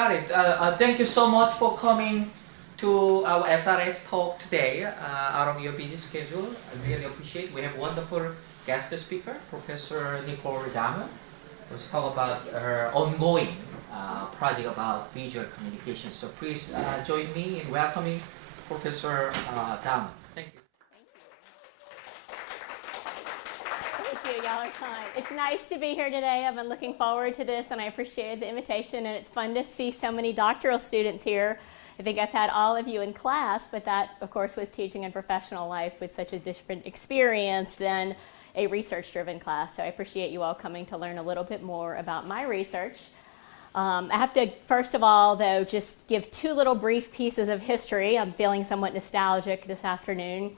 Got it. Thank you so much for coming to our SRS talk today out of your busy schedule. I really appreciate it. We have wonderful guest speaker, Professor Nicole Dahmer, who's talk about her ongoing project about visual communication. So please join me in welcoming Professor Dahmer. Thank you. Thank you, y'all are kind. It's nice to be here today. I've been looking forward to this and I appreciated the invitation, and it's fun to see so many doctoral students here. I think I've had all of you in class, but that of course was teaching in professional life with such a different experience than a research-driven class. So I appreciate you all coming to learn a little bit more about my research. I have to, first of all, though, just give two little brief pieces of history. I'm feeling somewhat nostalgic this afternoon.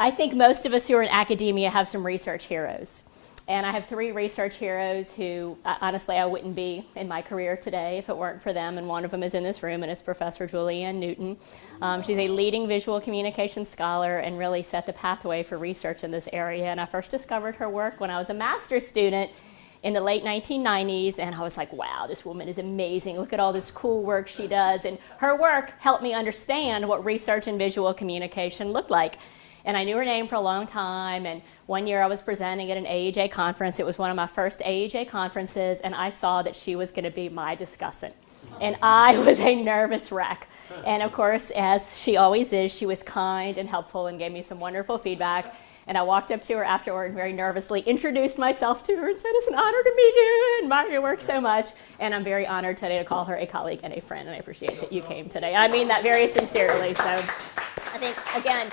I think most of us who are in academia have some research heroes. And I have three research heroes who, honestly, I wouldn't be in my career today if it weren't for them. And one of them is in this room, and it's Professor Julianne Newton. She's a leading visual communication scholar and really set the pathway for research in this area. And I first discovered her work when I was a master's student in the late 1990s, and I was like, wow, this woman is amazing. Look at all this cool work she does. And her work helped me understand what research in visual communication looked like. And I knew her name for a long time, and one year I was presenting at an AEJ conference. It was one of my first AEJ conferences, and I saw that she was going to be my discussant. And I was a nervous wreck. And of course, as she always is, she was kind and helpful and gave me some wonderful feedback. And I walked up to her afterward and very nervously introduced myself to her and said, it's an honor to meet you, I admire your work so much. And I'm very honored today to call her a colleague and a friend, and I appreciate that you came today. I mean that very sincerely. So I think, again,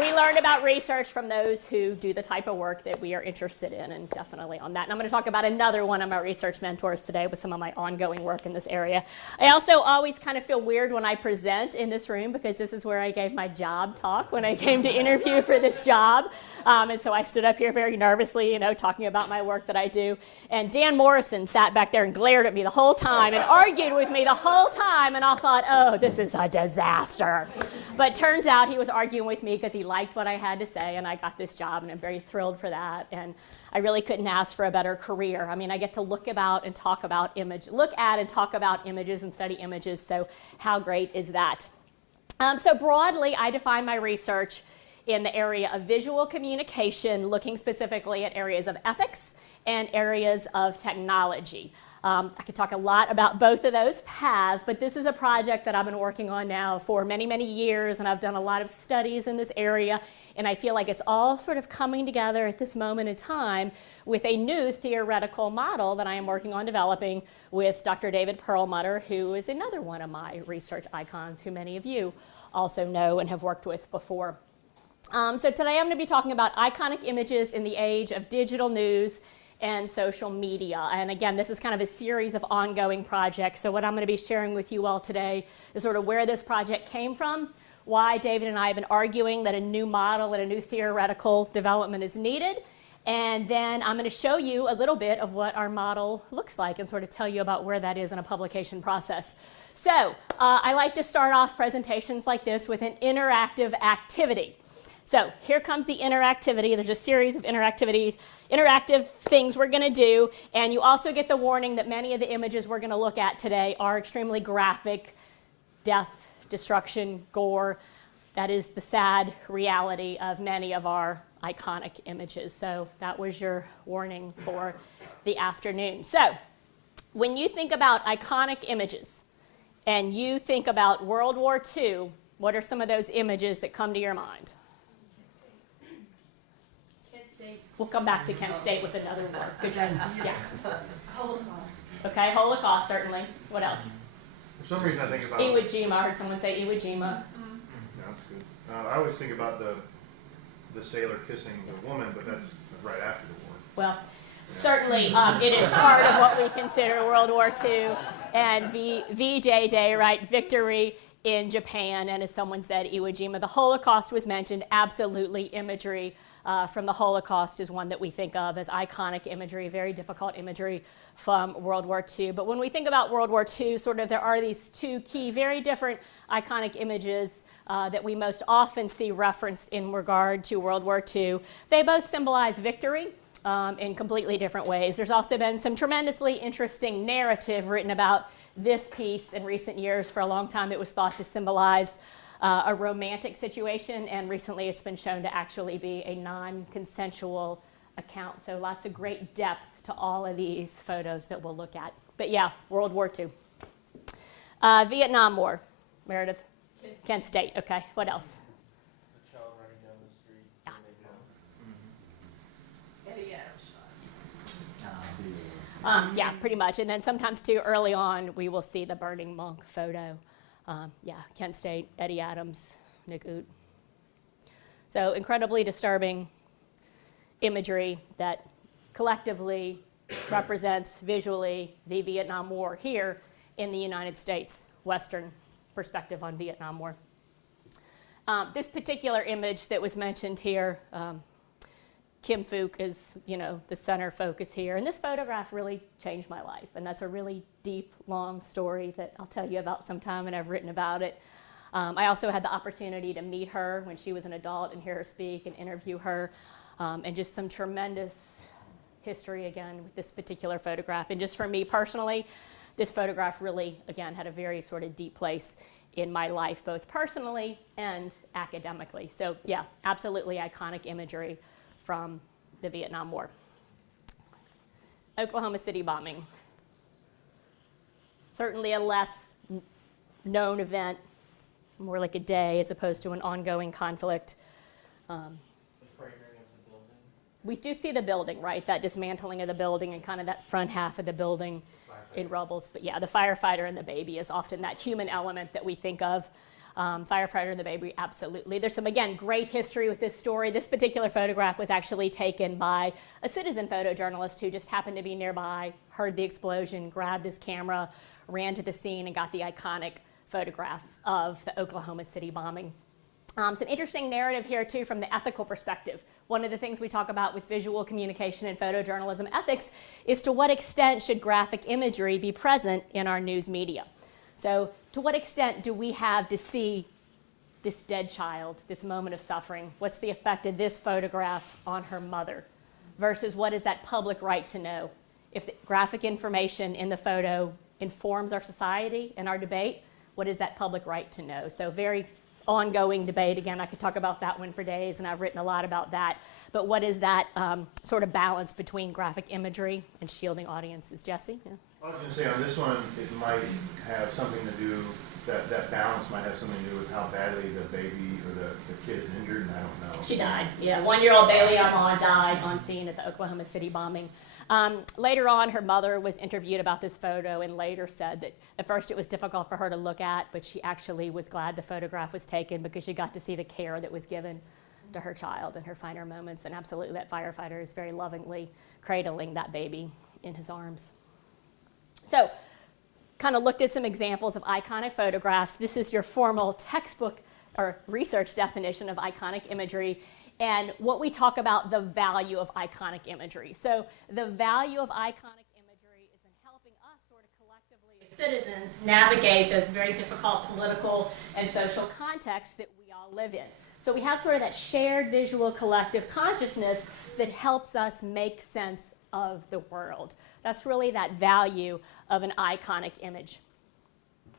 we learn about research from those who do the type of work that we are interested in, and definitely on that. And I'm going to talk about another one of my research mentors today with some of my ongoing work in this area. I also always kind of feel weird when I present in this room because this is where I gave my job talk when I came to interview for this job. And so I stood up here very nervously, talking about my work that I do. And Dan Morrison sat back there and glared at me the whole time and argued with me the whole time. And I thought, oh, this is a disaster. But turns out he was arguing with me because he liked what I had to say, and I got this job, and I'm very thrilled for that. And I really couldn't ask for a better career. I mean, I get to look at and talk about images and study images, so how great is that? So broadly, I define my research in the area of visual communication, looking specifically at areas of ethics and areas of technology. I could talk a lot about both of those paths, but this is a project that I've been working on now for many, many years, and I've done a lot of studies in this area, and I feel like it's all sort of coming together at this moment in time with a new theoretical model that I am working on developing with Dr. David Perlmutter, who is another one of my research icons who many of you also know and have worked with before. So today I'm going to be talking about iconic images in the age of digital news and social media. And again, this is kind of a series of ongoing projects. So what I'm going to be sharing with you all today is sort of where this project came from, why David and I have been arguing that a new model and a new theoretical development is needed. And then I'm going to show you a little bit of what our model looks like and sort of tell you about where that is in a publication process. So I like to start off presentations like this with an interactive activity. So here comes the interactivity. There's a series of interactive things we're going to do, and you also get the warning that many of the images we're going to look at today are extremely graphic: death, destruction, gore. That is the sad reality of many of our iconic images. So that was your warning for the afternoon. So when you think about iconic images and you think about World War II, what are some of those images that come to your mind? We'll come back to Kent State with another one. Good job. Yeah. Holocaust. Okay, Holocaust, certainly. What else? For some reason I think about Iwo Jima. I heard someone say Iwo Jima. Yeah, that's good. I always think about the sailor kissing the woman, but that's right after the war. Well, certainly it is part of what we consider World War II and VJ Day, right? Victory in Japan. And as someone said, Iwo Jima. The Holocaust was mentioned. Absolutely, imagery from the Holocaust is one that we think of as iconic imagery, very difficult imagery from World War II. But when we think about World War II, sort of there are these two key, very different iconic images that we most often see referenced in regard to World War II. They both symbolize victory. in completely different ways. There's also been some tremendously interesting narrative written about this piece in recent years. For a long time, it was thought to symbolize a romantic situation, and recently it's been shown to actually be a non-consensual account. So lots of great depth to all of these photos that we'll look at. But yeah, World War II. Vietnam War. Meredith? Kent State. Okay, what else? The child running down the street. Yeah, pretty much. And then sometimes too early on we will see the burning monk photo. Yeah, Kent State, Eddie Adams, Nick Oot. So incredibly disturbing imagery that collectively represents visually the Vietnam War here in the United States, Western perspective on Vietnam War. This particular image that was mentioned here, Kim Phuc is, the center focus here. And this photograph really changed my life. And that's a really deep, long story that I'll tell you about sometime, and I've written about it. I also had the opportunity to meet her when she was an adult and hear her speak and interview her. And just some tremendous history, again, with this particular photograph. And just for me personally, this photograph really, again, had a very sort of deep place in my life, both personally and academically. So yeah, absolutely iconic imagery from the Vietnam War. Oklahoma City bombing. Certainly a less known event, more like a day as opposed to an ongoing conflict. The framing of the building. We do see the building, right? That dismantling of the building and kind of that front half of the building in rubbles. But yeah, the firefighter and the baby is often that human element that we think of. Firefighter and the baby, absolutely. There's some, again, great history with this story. This particular photograph was actually taken by a citizen photojournalist who just happened to be nearby, heard the explosion, grabbed his camera, ran to the scene, and got the iconic photograph of the Oklahoma City bombing. Some interesting narrative here, too, from the ethical perspective. One of the things we talk about with visual communication and photojournalism ethics is to what extent should graphic imagery be present in our news media? So to what extent do we have to see this dead child, this moment of suffering? What's the effect of this photograph on her mother? Versus what is that public right to know? If the graphic information in the photo informs our society and our debate, what is that public right to know? So very ongoing debate. Again, I could talk about that one for days, and I've written a lot about that. But what is that sort of balance between graphic imagery and shielding audiences? Jesse? Yeah. I was going to say on this one, it might have something to do, that balance might have something to do with how badly the baby or the kid is injured, and I don't know. She died. Yeah, 1-year-old Bailey Armand died on scene at the Oklahoma City bombing. Later on, her mother was interviewed about this photo and later said that at first it was difficult for her to look at, but she actually was glad the photograph was taken because she got to see the care that was given to her child in her finer moments. And absolutely, that firefighter is very lovingly cradling that baby in his arms. So, kind of looked at some examples of iconic photographs. This is your formal textbook or research definition of iconic imagery, and what we talk about the value of iconic imagery. So the value of iconic imagery is in helping us sort of collectively as citizens navigate those very difficult political and social contexts that we all live in. So we have sort of that shared visual collective consciousness that helps us make sense of the world. That's really that value of an iconic image.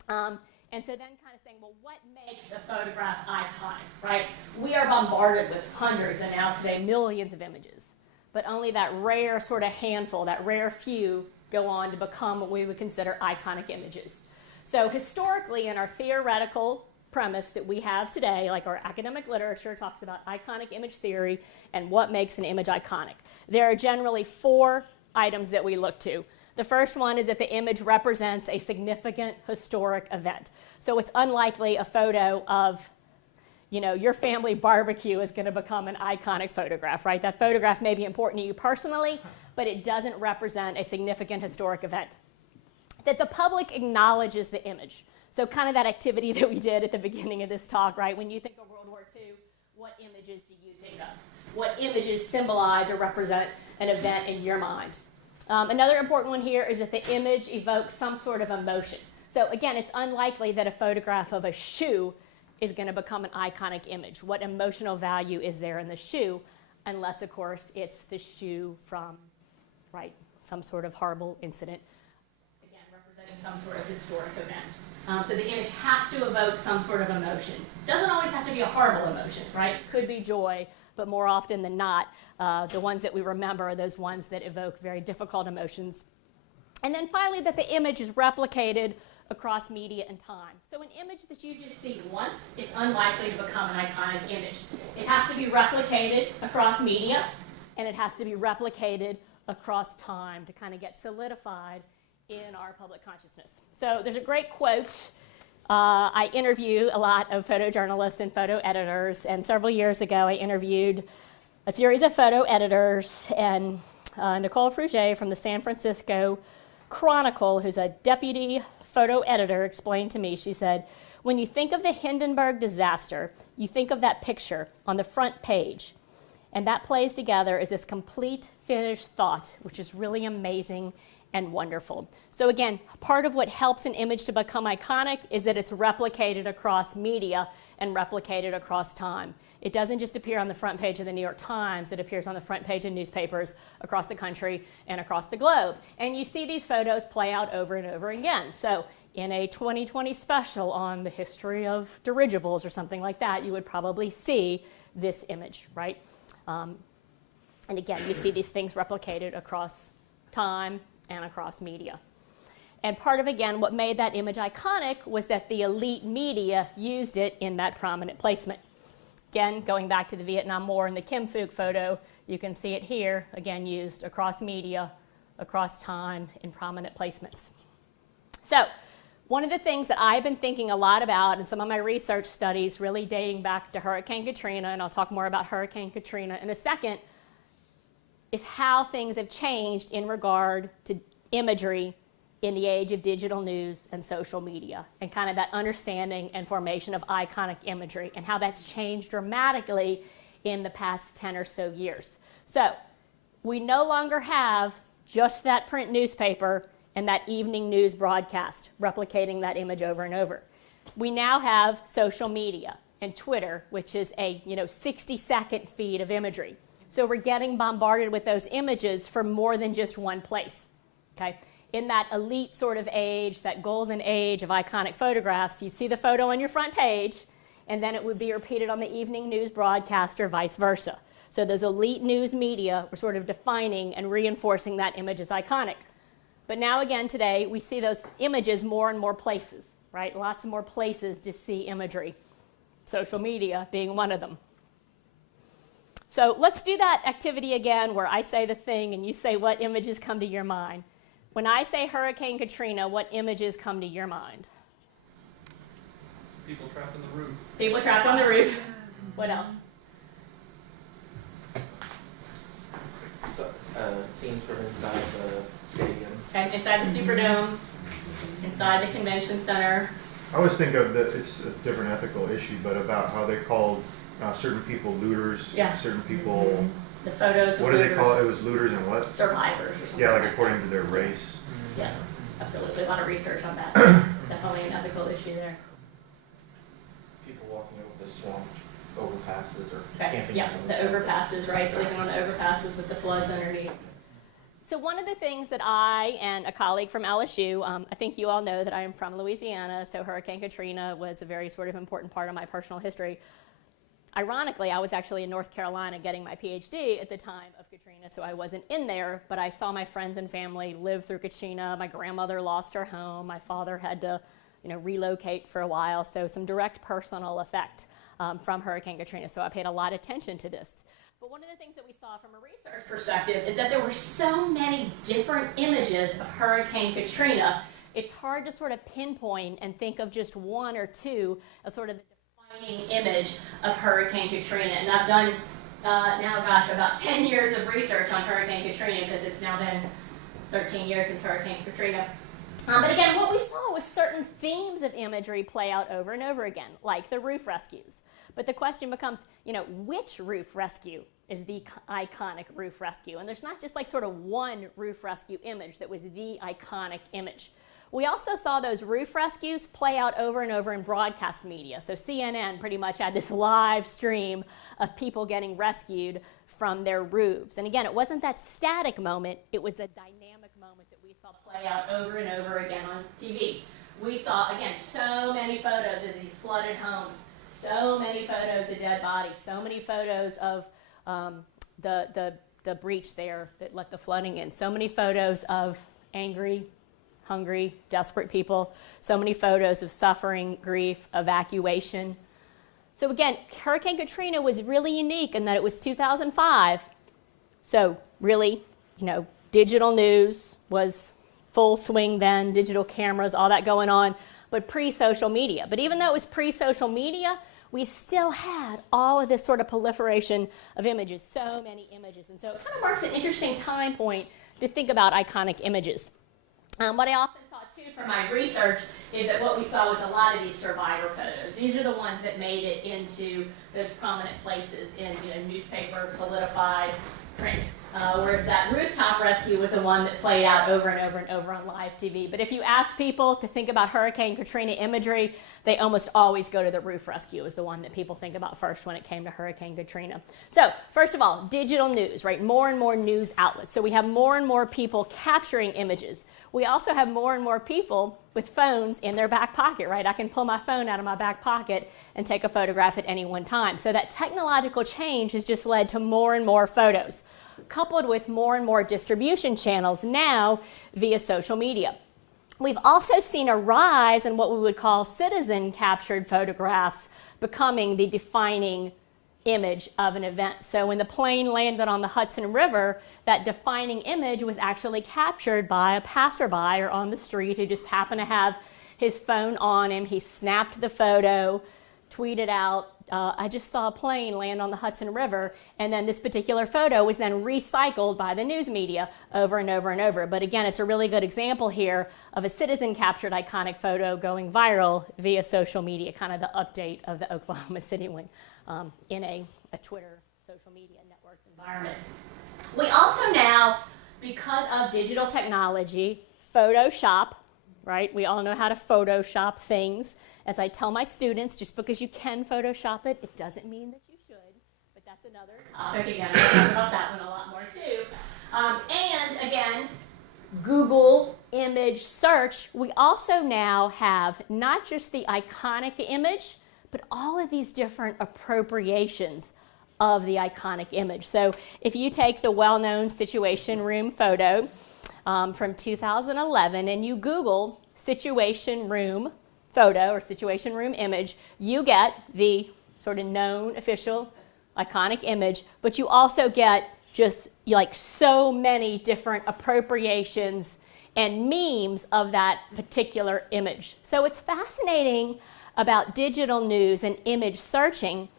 And so then kind of saying, well, what makes a photograph iconic, right? We are bombarded with hundreds and now today millions of images, but only that rare sort of handful, that rare few go on to become what we would consider iconic images. So historically in our theoretical premise that we have today, like our academic literature talks about iconic image theory and what makes an image iconic. There are generally 4 items that we look to. The first one is that the image represents a significant historic event. So it's unlikely a photo of, your family barbecue is going to become an iconic photograph, right? That photograph may be important to you personally, but it doesn't represent a significant historic event. That the public acknowledges the image. So kind of that activity that we did at the beginning of this talk, right? When you think of World War II, what images do you think of? What images symbolize or represent an event in your mind? Another important one here is that the image evokes some sort of emotion. So again, it's unlikely that a photograph of a shoe is going to become an iconic image. What emotional value is there in the shoe? unless, of course, it's the shoe from, right, some sort of horrible incident, again, representing some sort of historic event. So the image has to evoke some sort of emotion. Doesn't always have to be a horrible emotion, right? Could be joy, but more often than not, the ones that we remember are those ones that evoke very difficult emotions. And then finally, that the image is replicated across media and time. So an image that you just see once is unlikely to become an iconic image. It has to be replicated across media, and it has to be replicated across time to kind of get solidified in our public consciousness. So there's a great quote. I interview a lot of photojournalists and photo editors, and several years ago I interviewed a series of photo editors, and Nicole Fruget from the San Francisco Chronicle, who's a deputy photo editor, explained to me, she said, when you think of the Hindenburg disaster, you think of that picture on the front page, and that plays together as this complete finished thought, which is really amazing and wonderful. So again, part of what helps an image to become iconic is that it's replicated across media and replicated across time. It doesn't just appear on the front page of the New York Times, it appears on the front page of newspapers across the country and across the globe. And you see these photos play out over and over again. So in a 2020 special on the history of dirigibles or something like that, you would probably see this image, right? And again, you see these things replicated across time and across media. And part of, again, what made that image iconic was that the elite media used it in that prominent placement. Again, going back to the Vietnam War and the Kim Phuc photo, you can see it here, again, used across media, across time, in prominent placements. So, one of the things that I've been thinking a lot about in some of my research studies, really dating back to Hurricane Katrina, and I'll talk more about Hurricane Katrina in a second, is how things have changed in regard to imagery in the age of digital news and social media, and kind of that understanding and formation of iconic imagery, and how that's changed dramatically in the past 10 or so years. So we no longer have just that print newspaper and that evening news broadcast replicating that image over and over. We now have social media and Twitter, which is a 60-second feed of imagery. So we're getting bombarded with those images from more than just one place, okay? In that elite sort of age, that golden age of iconic photographs, you'd see the photo on your front page, and then it would be repeated on the evening news broadcast or vice versa. So those elite news media were sort of defining and reinforcing that image as iconic. But now again today, we see those images more and more places, right? Lots of more places to see imagery. Social media being one of them. So let's do that activity again where I say the thing and you say what images come to your mind. When I say Hurricane Katrina, what images come to your mind? People trapped on the roof. People trapped on the roof. What else? Scenes from inside the stadium. Okay, inside the Superdome, inside the convention center. I always think of that it's a different ethical issue, but about how they called certain people looters, Yeah. certain people, The photos of what do they looters. call it? It was looters and what? Survivors or something. Yeah, like that. according to their race. Yes, absolutely. A lot of research on that. Definitely an ethical issue there. People walking over the swamp overpasses or Okay, camping. yeah, on the side. overpasses, right? Sleeping on the overpasses with the floods underneath. So one of the things that I and a colleague from LSU, I think you all know that I am from Louisiana, so Hurricane Katrina was a very sort of important part of my personal history. Ironically, I was actually in North Carolina getting my PhD at the time of Katrina, so I wasn't in there, but I saw my friends and family live through Katrina. My grandmother lost her home. My father had to, relocate for a while, so some direct personal effect from Hurricane Katrina, so I paid a lot of attention to this. But one of the things that we saw from a research perspective is that there were so many different images of Hurricane Katrina, it's hard to sort of pinpoint and think of just one or two as sort of the defining image of Hurricane Katrina. And I've done about 10 years of research on Hurricane Katrina because it's now been 13 years since Hurricane Katrina. But again, what we saw was certain themes of imagery play out over and over again, like the roof rescues. But the question becomes, which roof rescue is the iconic roof rescue? And there's not just like sort of one roof rescue image that was the iconic image. We also saw those roof rescues play out over and over in broadcast media. So CNN pretty much had this live stream of people getting rescued from their roofs. And again, it wasn't that static moment, it was a dynamic moment that we saw play out over and over again on TV. We saw, again, so many photos of these flooded homes, so many photos of dead bodies, so many photos of the breach there that let the flooding in, so many photos of angry, hungry, desperate people, so many photos of suffering, grief, evacuation. So again, Hurricane Katrina was really unique in that it was 2005. So really, digital news was full swing then, digital cameras, all that going on, but pre-social media. But even though it was pre-social media, we still had all of this sort of proliferation of images, so many images. And so it kind of marks an interesting time point to think about iconic images. What I often saw too from my research is that what we saw was a lot of these survivor photos. These are the ones that made it into those prominent places in newspaper, solidified, print. Whereas that rooftop rescue was the one that played out over and over and over on live TV. But if you ask people to think about Hurricane Katrina imagery, they almost always go to the roof rescue as the one that people think about first when it came to Hurricane Katrina. So first of all, digital news, right? More and more news outlets. So we have more and more people capturing images. We also have more and more people with phones in their back pocket, right? I can pull my phone out of my back pocket and take a photograph at any one time. So that technological change has just led to more and more photos, coupled with more and more distribution channels now via social media. We've also seen a rise in what we would call citizen-captured photographs becoming the defining image of an event. So when the plane landed on the Hudson River, that defining image was actually captured by a passerby or on the street who just happened to have his phone on him. He snapped the photo, tweeted out, I just saw a plane land on the Hudson River, and then this particular photo was then recycled by the news media over and over and over. But again, it's a really good example here of a citizen-captured iconic photo going viral via social media, kind of the update of the Oklahoma City one in a Twitter social media network environment. We also now, because of digital technology, Photoshop, right? We all know how to Photoshop things. As I tell my students, just because you can Photoshop it, it doesn't mean that you should. But that's another topic. Again, I'll talk about that one a lot more too. And again, Google image search, we also now have not just the iconic image, but all of these different appropriations of the iconic image. So if you take the well-known Situation Room photo from 2011 and you Google Situation Room photo or Situation Room image, you get the sort of known official iconic image, but you also get just like so many different appropriations and memes of that particular image. So it's fascinating about digital news and image searching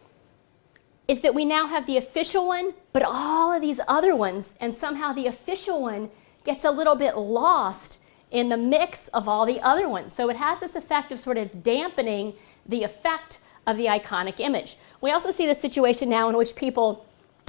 is that we now have the official one, but all of these other ones, and somehow the official one gets a little bit lost in the mix of all the other ones. So it has this effect of sort of dampening the effect of the iconic image. We also see the situation now in which people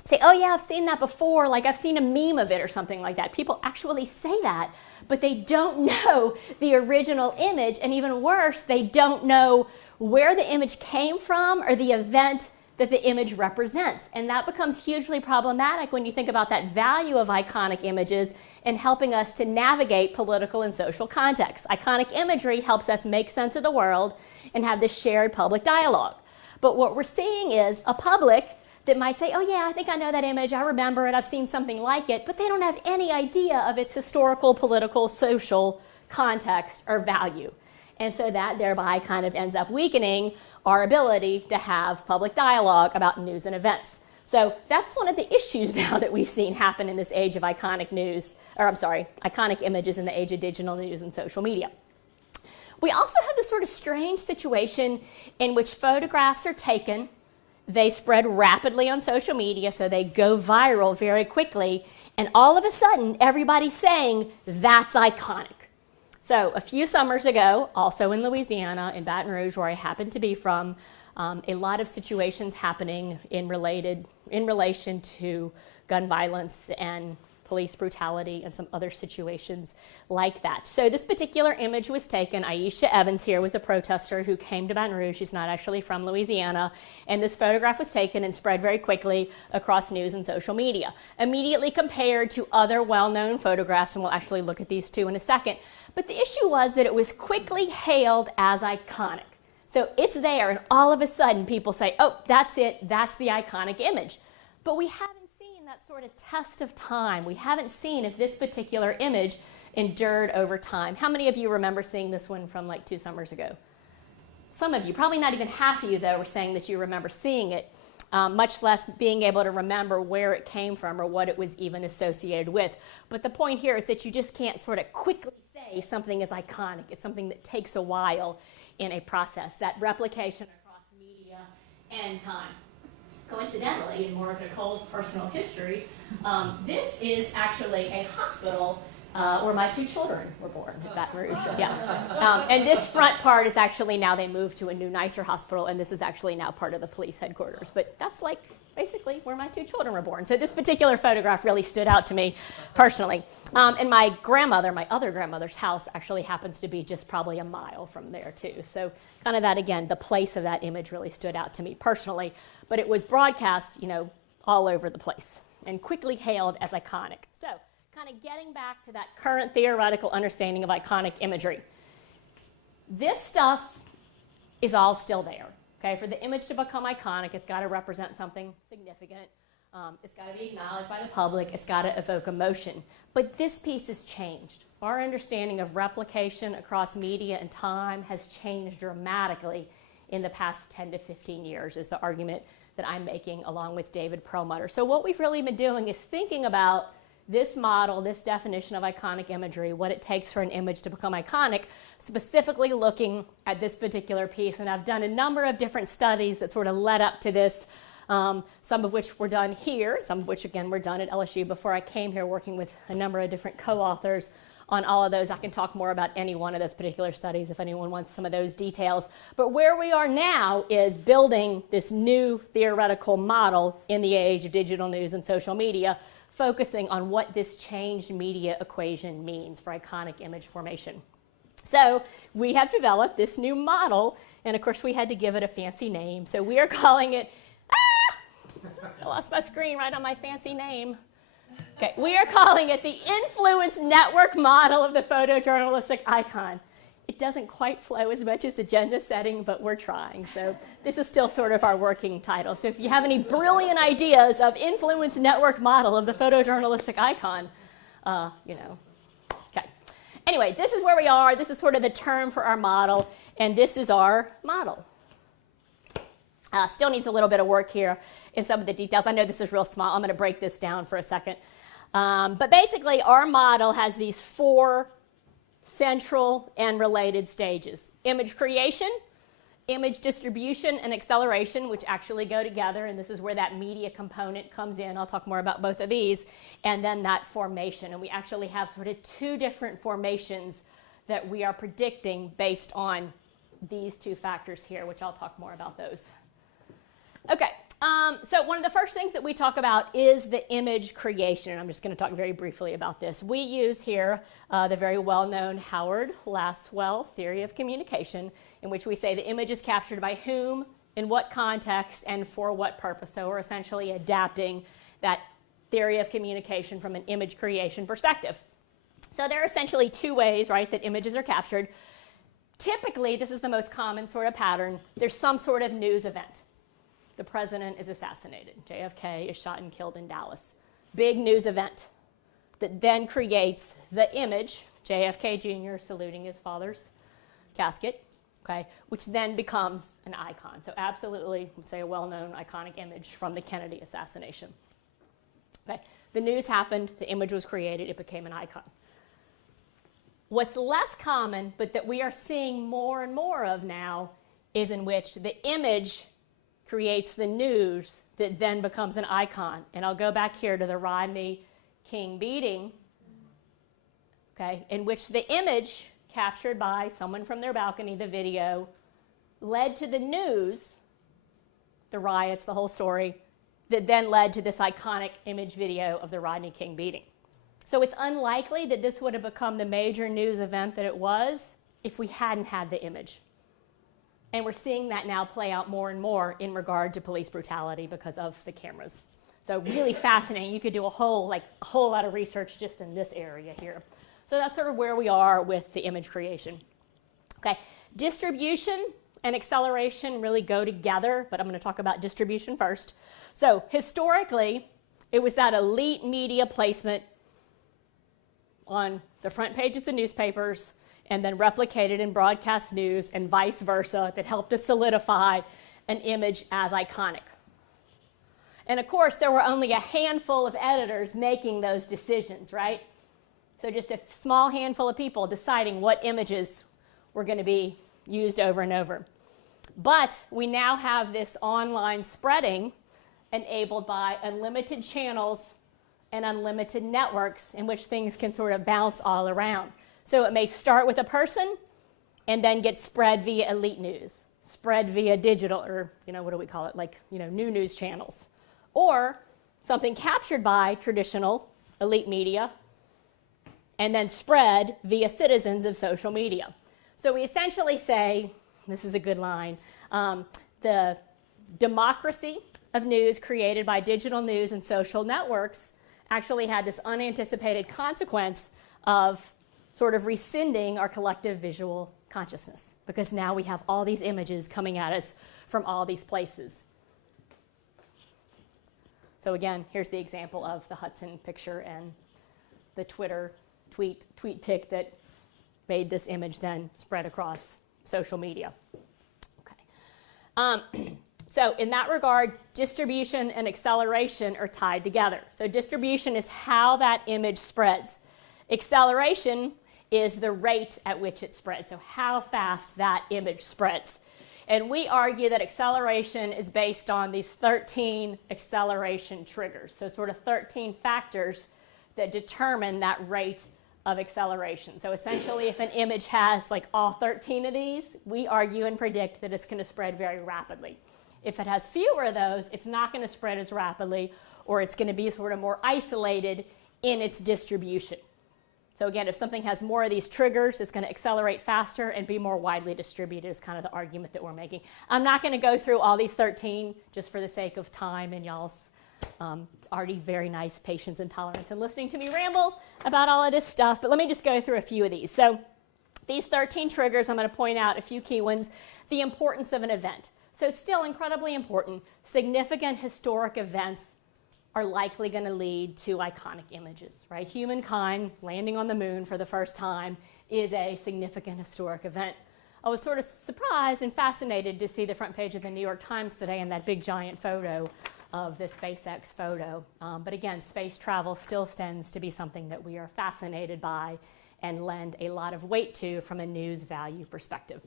say, oh yeah, I've seen that before, like I've seen a meme of it or something like that. People actually say that, but they don't know the original image, and even worse, they don't know where the image came from or the event that the image represents. And that becomes hugely problematic when you think about that value of iconic images and helping us to navigate political and social contexts. Iconic imagery helps us make sense of the world and have this shared public dialogue. But what we're seeing is a public that might say, oh yeah, I think I know that image, I remember it, I've seen something like it, but they don't have any idea of its historical, political, social context or value. And so that thereby kind of ends up weakening our ability to have public dialogue about news and events. So that's one of the issues now that we've seen happen in this age of iconic news, or I'm sorry, iconic images in the age of digital news and social media. We also have this sort of strange situation in which photographs are taken, they spread rapidly on social media, so they go viral very quickly, and all of a sudden everybody's saying that's iconic. So a few summers ago, also in Louisiana, in Baton Rouge, where I happen to be from, a lot of situations happening in relation to gun violence and police brutality and some other situations like that. So this particular image was taken. Aisha Evans here was a protester who came to Baton Rouge. She's not actually from Louisiana. And this photograph was taken and spread very quickly across news and social media. Immediately compared to other well-known photographs, and we'll actually look at these two in a second. But the issue was that it was quickly hailed as iconic. So it's there, and all of a sudden people say, oh, that's it, that's the iconic image. But we haven't seen that sort of test of time. We haven't seen if this particular image endured over time. How many of you remember seeing this one from like 2 summers ago? Some of you, probably not even half of you though, were saying that you remember seeing it, much less being able to remember where it came from or what it was even associated with. But the point here is that you just can't sort of quickly say something is iconic. It's something that takes a while in a process, that replication across media and time. Coincidentally, in more of Nicole's personal history, this is actually a hospital where my 2 children were born at Baton Rouge. Yeah. And this front part is actually now they moved to a new, nicer hospital, and this is actually now part of the police headquarters. But that's like basically where my 2 children were born. So this particular photograph really stood out to me personally. And my grandmother, my other grandmother's house actually happens to be just probably a mile from there too. So kind of that, again, the place of that image really stood out to me personally. But it was broadcast, you know, all over the place and quickly hailed as iconic. So kind of getting back to that current theoretical understanding of iconic imagery. This stuff is all still there. Okay, for the image to become iconic, it's got to represent something significant. It's got to be acknowledged by the public. It's got to evoke emotion. But this piece has changed. Our understanding of replication across media and time has changed dramatically in the past 10 to 15 years, is the argument that I'm making along with David Perlmutter. So what we've really been doing is thinking about this model, this definition of iconic imagery, what it takes for an image to become iconic, specifically looking at this particular piece. And I've done a number of different studies that sort of led up to this, some of which were done here, some of which, again, were done at LSU before I came here, working with a number of different co-authors on all of those. I can talk more about any one of those particular studies if anyone wants some of those details. But where we are now is building this new theoretical model in the age of digital news and social media, focusing on what this changed media equation means for iconic image formation. So we have developed this new model, and of course we had to give it a fancy name. So we are calling it, I lost my screen right on my fancy name. Okay, we are calling it the influence network model of the photojournalistic icon. It doesn't quite flow as much as agenda setting, but we're trying. So this is still sort of our working title. So if you have any brilliant ideas of influence network model of the photojournalistic icon, you know. Okay. Anyway, this is where we are. This is sort of the term for our model, and this is our model. Still needs a little bit of work here in some of the details. I know this is real small. I'm going to break this down for a second. But basically, our model has these 4 central and related stages: image creation, image distribution, and acceleration, which actually go together, and this is where that media component comes in. I'll talk more about both of these. And then that formation, and we actually have sort of 2 different formations that we are predicting based on these 2 factors here, which I'll talk more about those. Okay, so one of the first things that we talk about is the image creation. I'm just going to talk very briefly about this. We use here the very well-known Howard Lasswell theory of communication, in which we say the image is captured by whom, in what context, and for what purpose. So we're essentially adapting that theory of communication from an image creation perspective. So there are essentially 2 ways, right, that images are captured. Typically, this is the most common sort of pattern. There's some sort of news event. The president is assassinated. JFK is shot and killed in Dallas. Big news event that then creates the image, JFK Jr. saluting his father's casket, okay, which then becomes an icon. So absolutely, let's say a well-known iconic image from the Kennedy assassination. Okay, the news happened, the image was created, it became an icon. What's less common, but that we are seeing more and more of now, is in which the image creates the news that then becomes an icon. And I'll go back here to the Rodney King beating, okay, in which the image captured by someone from their balcony, the video, led to the news, the riots, the whole story, that then led to this iconic image video of the Rodney King beating. So it's unlikely that this would have become the major news event that it was if we hadn't had the image. And we're seeing that now play out more and more in regard to police brutality because of the cameras. So really fascinating. You could do a whole lot of research just in this area here. So that's sort of where we are with the image creation. Okay, distribution and acceleration really go together, but I'm going to talk about distribution first. So historically, it was that elite media placement on the front pages of newspapers and then replicated in broadcast news and vice versa that helped to solidify an image as iconic. And of course, there were only a handful of editors making those decisions, right? So just a small handful of people deciding what images were going to be used over and over. But we now have this online spreading enabled by unlimited channels and unlimited networks in which things can sort of bounce all around. So it may start with a person and then get spread via elite news, spread via digital, or, what do we call it, new news channels. Or something captured by traditional elite media and then spread via citizens of social media. So we essentially say, this is a good line, the democracy of news created by digital news and social networks actually had this unanticipated consequence of sort of rescinding our collective visual consciousness, because now we have all these images coming at us from all these places. So again, here's the example of the Hudson picture and the Twitter tweet pic that made this image then spread across social media. Okay. So in that regard, distribution and acceleration are tied together. So distribution is how that image spreads. Acceleration is the rate at which it spreads, so how fast that image spreads. And we argue that acceleration is based on these 13 acceleration triggers, so sort of 13 factors that determine that rate of acceleration. So essentially, if an image has all 13 of these, we argue and predict that it's going to spread very rapidly. If it has fewer of those, it's not going to spread as rapidly, or it's going to be sort of more isolated in its distribution. So again, if something has more of these triggers, it's going to accelerate faster and be more widely distributed is kind of the argument that we're making. I'm not going to go through all these 13 just for the sake of time and y'all's already very nice patience and tolerance and listening to me ramble about all of this stuff, but let me just go through a few of these. So these 13 triggers, I'm going to point out a few key ones. The importance of an event. So still incredibly important. Significant historic events are likely going to lead to iconic images, right? Humankind landing on the moon for the first time is a significant historic event. I was sort of surprised and fascinated to see the front page of the New York Times today and that big giant photo of the SpaceX photo. But again, space travel still tends to be something that we are fascinated by and lend a lot of weight to from a news value perspective.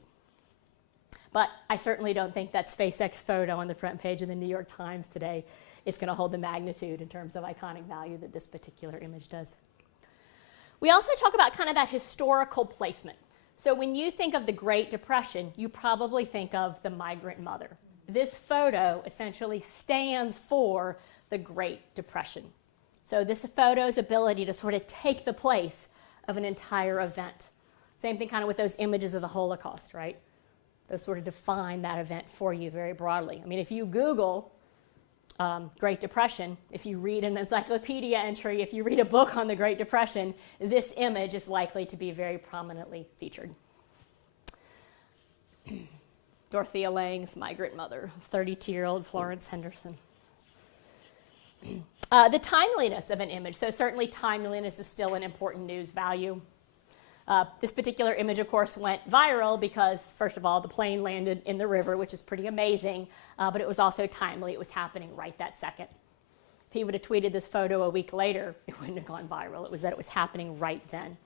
But I certainly don't think that SpaceX photo on the front page of the New York Times today is going to hold the magnitude in terms of iconic value that this particular image does. We also talk about kind of that historical placement. So when you think of the Great Depression, you probably think of the migrant mother. This photo essentially stands for the Great Depression. So this photo's ability to sort of take the place of an entire event. Same thing kind of with those images of the Holocaust, right? Those sort of define that event for you very broadly. I mean, if you Google Great Depression, if you read an encyclopedia entry, if you read a book on the Great Depression, this image is likely to be very prominently featured. Dorothea Lange's migrant mother, 32-year-old Florence Henderson. The timeliness of an image. So certainly timeliness is still an important news value. This particular image, of course, went viral because, first of all, the plane landed in the river, which is pretty amazing, but it was also timely. It was happening right that second. If he would have tweeted this photo a week later, it wouldn't have gone viral. It was that it was happening right then.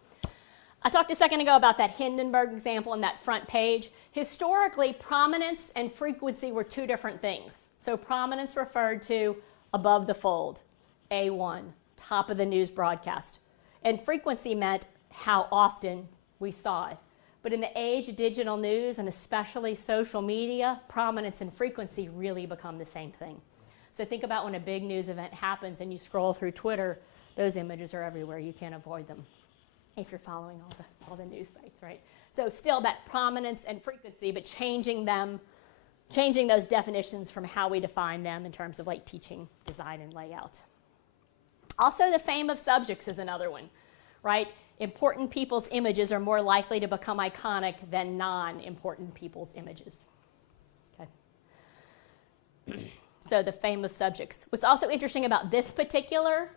I talked a second ago about that Hindenburg example on that front page. Historically, prominence and frequency were two different things. So prominence referred to above the fold, A1, top of the news broadcast. And frequency meant how often we saw it. But in the age of digital news, and especially social media, prominence and frequency really become the same thing. So think about when a big news event happens and you scroll through Twitter, those images are everywhere. You can't avoid them if you're following all the news sites, right? So still that prominence and frequency, but changing those definitions from how we define them in terms of like teaching, design, and layout. Also, the fame of subjects is another one, right? Important people's images are more likely to become iconic than non-important people's images. Okay. So the fame of subjects. What's also interesting about this particular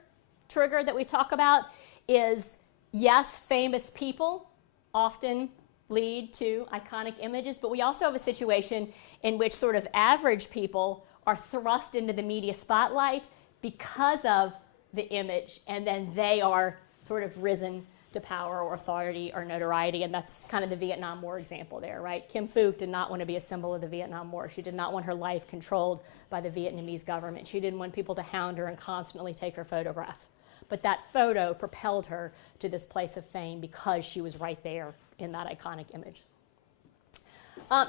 trigger that we talk about is, yes, famous people often lead to iconic images, but we also have a situation in which sort of average people are thrust into the media spotlight because of the image, and then they are sort of risen to power or authority or notoriety, and that's kind of the Vietnam War example there, right? Kim Phuc did not want to be a symbol of the Vietnam War. She did not want her life controlled by the Vietnamese government. She didn't want people to hound her and constantly take her photograph. But that photo propelled her to this place of fame because she was right there in that iconic image.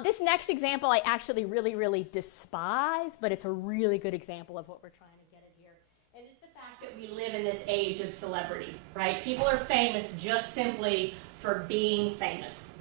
This next example I actually really, really despise, but it's a really good example of what we're trying to get at here. And it's the fact that we live in this age of celebrity, right? People are famous just simply for being famous.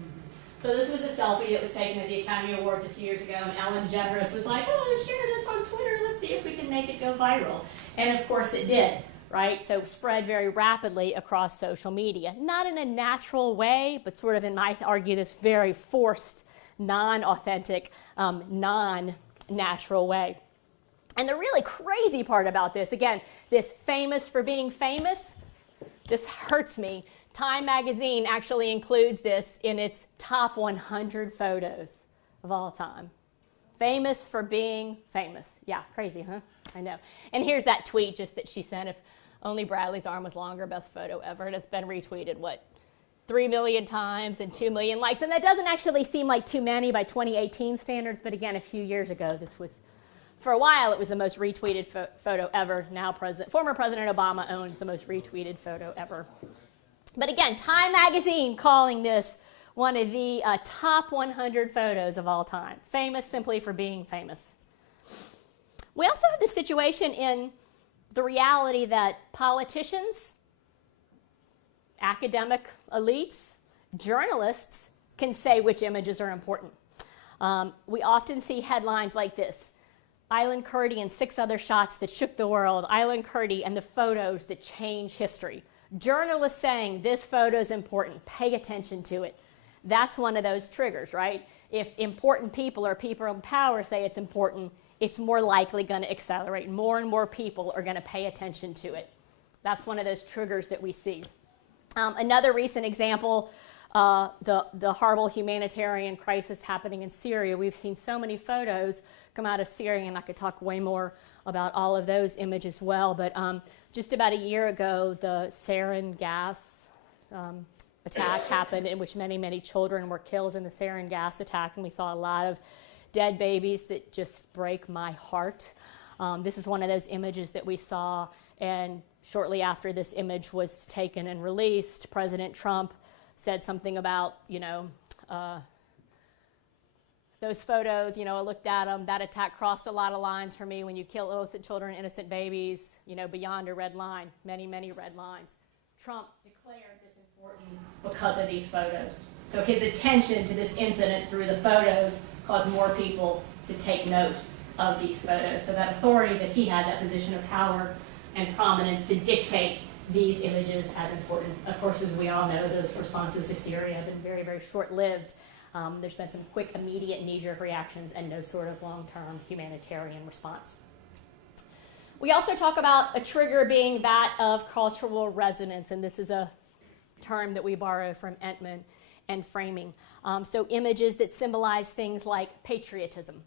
So this was a selfie that was taken at the Academy Awards a few years ago, and Ellen DeGeneres was like, oh, share this on Twitter. Let's see if we can make it go viral. And of course it did. Right? So spread very rapidly across social media. Not in a natural way, but sort of, in my argue, this very forced, non-authentic, non-natural way. And the really crazy part about this, again, this famous for being famous, this hurts me. Time magazine actually includes this in its top 100 photos of all time. Famous for being famous. Yeah, crazy, huh? I know. And here's that tweet just that she sent. If only Bradley's arm was longer, best photo ever. And it's been retweeted, 3 million times and 2 million likes. And that doesn't actually seem like too many by 2018 standards. But again, a few years ago, this was, for a while, it was the most retweeted photo ever. Now former President Obama owns the most retweeted photo ever. But again, Time magazine calling this one of the top 100 photos of all time. Famous simply for being famous. We also have this situation in the reality that politicians, academic elites, journalists can say which images are important. We often see headlines like this: Island Kurdi and 6 other shots that shook the world, Island Kurdi and the photos that change history. Journalists saying this photo is important, pay attention to it. That's one of those triggers, right? If important people or people in power say it's important, it's more likely going to accelerate. More and more people are going to pay attention to it. That's one of those triggers that we see. Another recent example, the horrible humanitarian crisis happening in Syria. We've seen so many photos come out of Syria, and I could talk way more about all of those images as well. But just about a year ago, the sarin gas attack happened, in which many, many children were killed in the sarin gas attack, and we saw a lot of dead babies that just break my heart. This is one of those images that we saw, and shortly after this image was taken and released, President Trump said something about, those photos, I looked at them, that attack crossed a lot of lines for me. When you kill innocent children, innocent babies, beyond a red line, many, many red lines. Trump declared this important because of these photos. So his attention to this incident through the photos caused more people to take note of these photos. So that authority that he had, that position of power and prominence to dictate these images as important. Of course, as we all know, those responses to Syria have been very, very short-lived. There's been some quick, immediate, knee-jerk reactions and no sort of long-term humanitarian response. We also talk about a trigger being that of cultural resonance, and this is a term that we borrow from Entman and framing. So images that symbolize things like patriotism.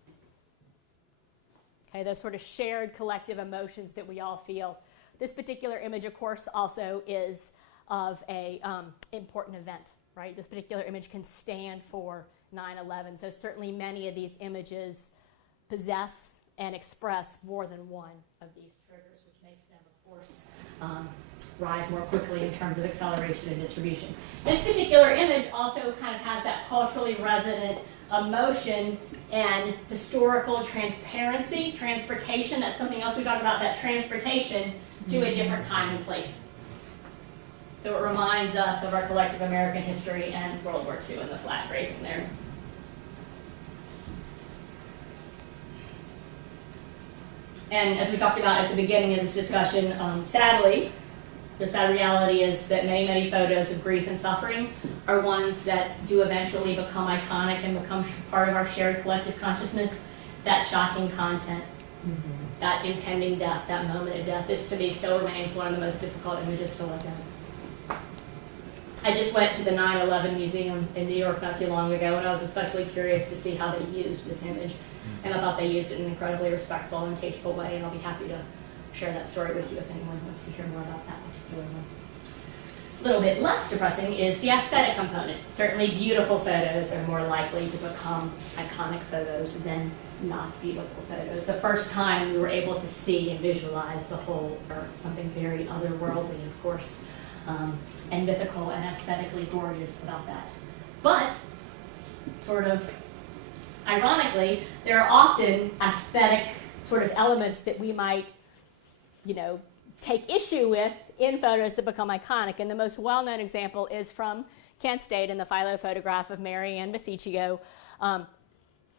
Okay, those sort of shared collective emotions that we all feel. This particular image, of course, also is of a important event, right? This particular image can stand for 9/11. So certainly many of these images possess and express more than one of these triggers, which makes them, of course, rise more quickly in terms of acceleration and distribution. This particular image also kind of has that culturally resonant emotion and historical transparency, transportation. That's something else we talk about, that transportation to a different time and place. So it reminds us of our collective American history and World War II and the flag raising there. And as we talked about at the beginning of this discussion, sadly, the sad reality is that many, many photos of grief and suffering are ones that do eventually become iconic and become part of our shared collective consciousness. That shocking content, that impending death, that moment of death, this to me still remains one of the most difficult images to look at. I just went to the 9/11 Museum in New York not too long ago, and I was especially curious to see how they used this image. And I thought they used it in an incredibly respectful and tasteful way, and I'll be happy to share that story with you if anyone wants to hear more about that particular one. A little bit less depressing is the aesthetic component. Certainly beautiful photos are more likely to become iconic photos than not beautiful photos. The first time we were able to see and visualize the whole earth, something very otherworldly, of course, and mythical and aesthetically gorgeous about that. But, sort of ironically, there are often aesthetic sort of elements that we might, take issue with in photos that become iconic. And the most well-known example is from Kent State in the philo photograph of Mary Ann Basiccio.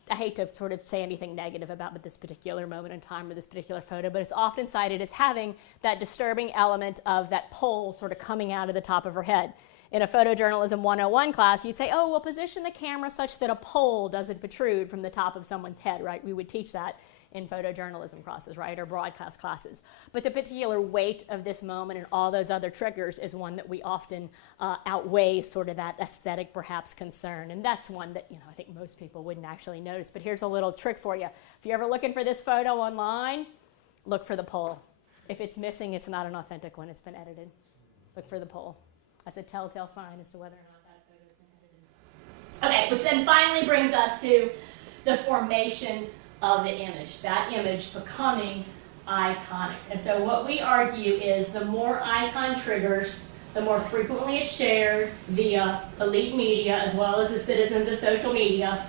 I hate to sort of say anything negative about this particular moment in time or this particular photo, but it's often cited as having that disturbing element of that pole sort of coming out of the top of her head. In a photojournalism 101 class, you'd say, oh, well, position the camera such that a pole doesn't protrude from the top of someone's head, right? We would teach that in photojournalism classes, right, or broadcast classes. But the particular weight of this moment and all those other triggers is one that we often outweigh sort of that aesthetic, perhaps, concern. And that's one that, I think most people wouldn't actually notice. But here's a little trick for you. If you're ever looking for this photo online, look for the pole. If it's missing, it's not an authentic one. It's been edited. Look for the pole. That's a telltale sign as to whether or not that photo has been edited. Okay, which then finally brings us to the formation of the image, that image becoming iconic. And so what we argue is the more icon triggers, the more frequently it's shared via elite media as well as the citizens of social media,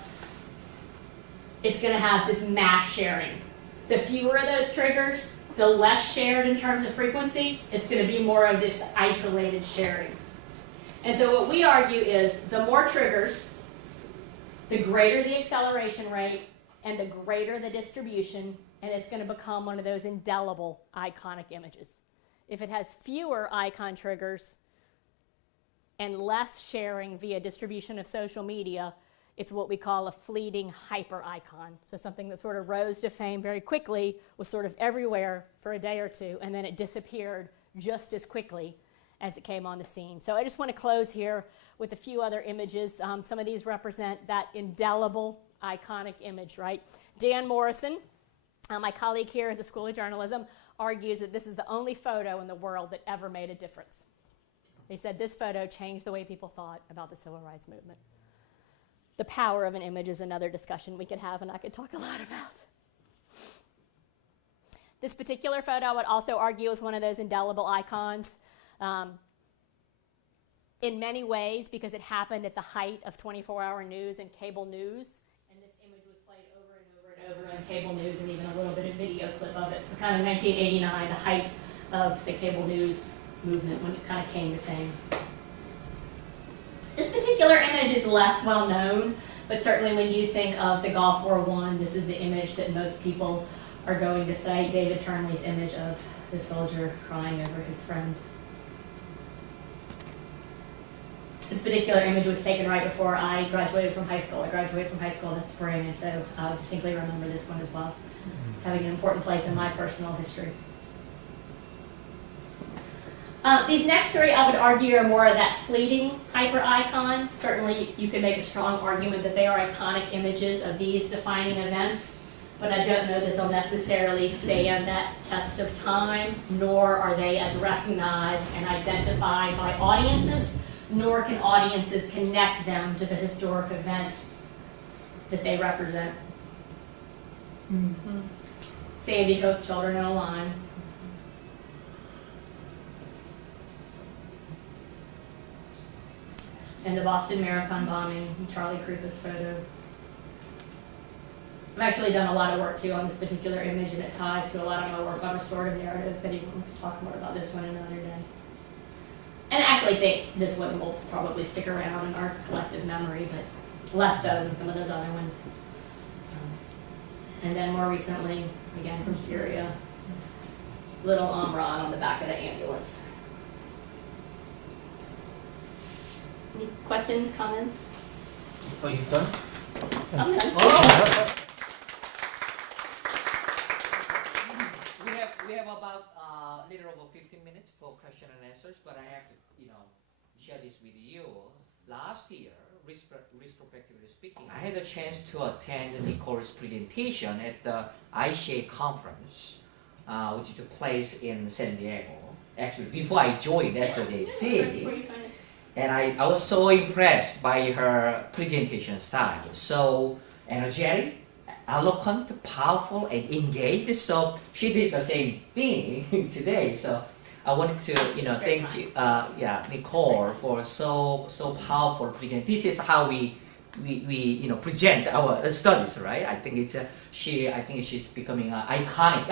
it's going to have this mass sharing. The fewer of those triggers, the less shared in terms of frequency, it's going to be more of this isolated sharing. And so what we argue is the more triggers, the greater the acceleration rate, and the greater the distribution, and it's going to become one of those indelible iconic images. If it has fewer icon triggers and less sharing via distribution of social media, it's what we call a fleeting hyper icon. So something that sort of rose to fame very quickly, was sort of everywhere for a day or two, and then it disappeared just as quickly as it came on the scene. So I just want to close here with a few other images. Some of these represent that indelible iconic image, right? Dan Morrison, my colleague here at the School of Journalism, argues that this is the only photo in the world that ever made a difference. He said this photo changed the way people thought about the civil rights movement. The power of an image is another discussion we could have, and I could talk a lot about. This particular photo I would also argue is one of those indelible icons. In many ways, because it happened at the height of 24-hour news and cable news, and this image was played over and over and over on cable news, and even a little bit of video clip of it. Kind of 1989, the height of the cable news movement when it kind of came to fame. This particular image is less well known, but certainly when you think of the Gulf War I, this is the image that most people are going to say, David Turnley's image of the soldier crying over his friend. This particular image was taken right before I graduated from high school. I graduated from high school that spring, and so I distinctly remember this one as well, having an important place in my personal history. These next three, I would argue, are more of that fleeting hyper icon. Certainly, you could make a strong argument that they are iconic images of these defining events, but I don't know that they'll necessarily stand that test of time, nor are they as recognized and identified by audiences, nor can audiences connect them to the historic event that they represent. Mm-hmm. Sandy Hook, Children in a Line. And the Boston Marathon bombing, Charlie Krupa's photo. I've actually done a lot of work too on this particular image, and it ties to a lot of my work on restorative narrative. If anyone wants to talk more about this one another day. And I actually think this one will probably stick around in our collective memory, but less so than some of those other ones. And then more recently, again from Syria, little Amran on the back of the ambulance. Any questions, comments? Oh, you've done? I'm done. We have about little over 15 minutes for question and answers, but I have to, share this with you. Last year, retrospectively speaking, I had a chance to attend Nicole's presentation at the ICA conference, which took place in San Diego. Actually, before I joined SOJC, and I was so impressed by her presentation style. So energetic, eloquent, powerful, and engaged. So she did the same thing today. So I wanted to, thank you, Nicole, for so powerful presentation. This is how we present our studies, right? I think she's becoming an iconic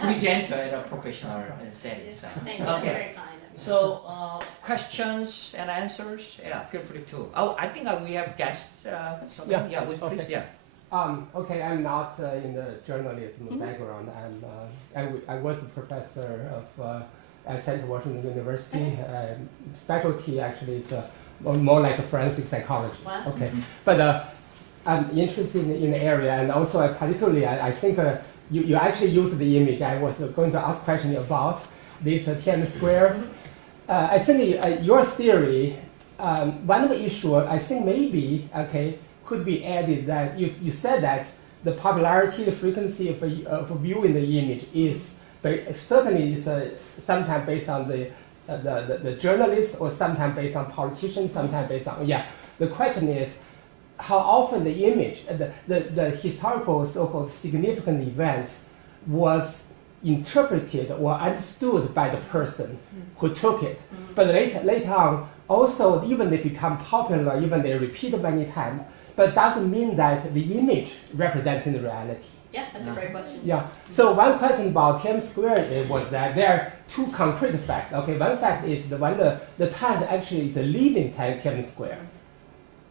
presenter at a professional setting. So. Thank you. Okay. That's very kind. So questions and answers, feel free to. Oh, I think we have guests. Please, okay. yeah. Okay, I'm not in the journalism background. I was a professor of at Central Washington University. Specialty actually is more like a forensic psychology. Wow. Okay, but I'm interested in the area, and also particularly I think you actually use the image. I was going to ask question about this TM square. I think your theory, one of the issue I think maybe could be added that you said that the popularity, the frequency of viewing the image is certainly is sometimes based on the journalist, or sometimes based on politicians, sometimes based on The question is how often the image, the historical so-called significant events was interpreted or understood by the person who took it. But later on, also even they become popular, even they repeat many times, but doesn't mean that the image representing the reality. Yeah, that's a great question. Yeah. So one question about Times Square was that there are two concrete facts. Okay, one fact is the tent actually is a living Times Square.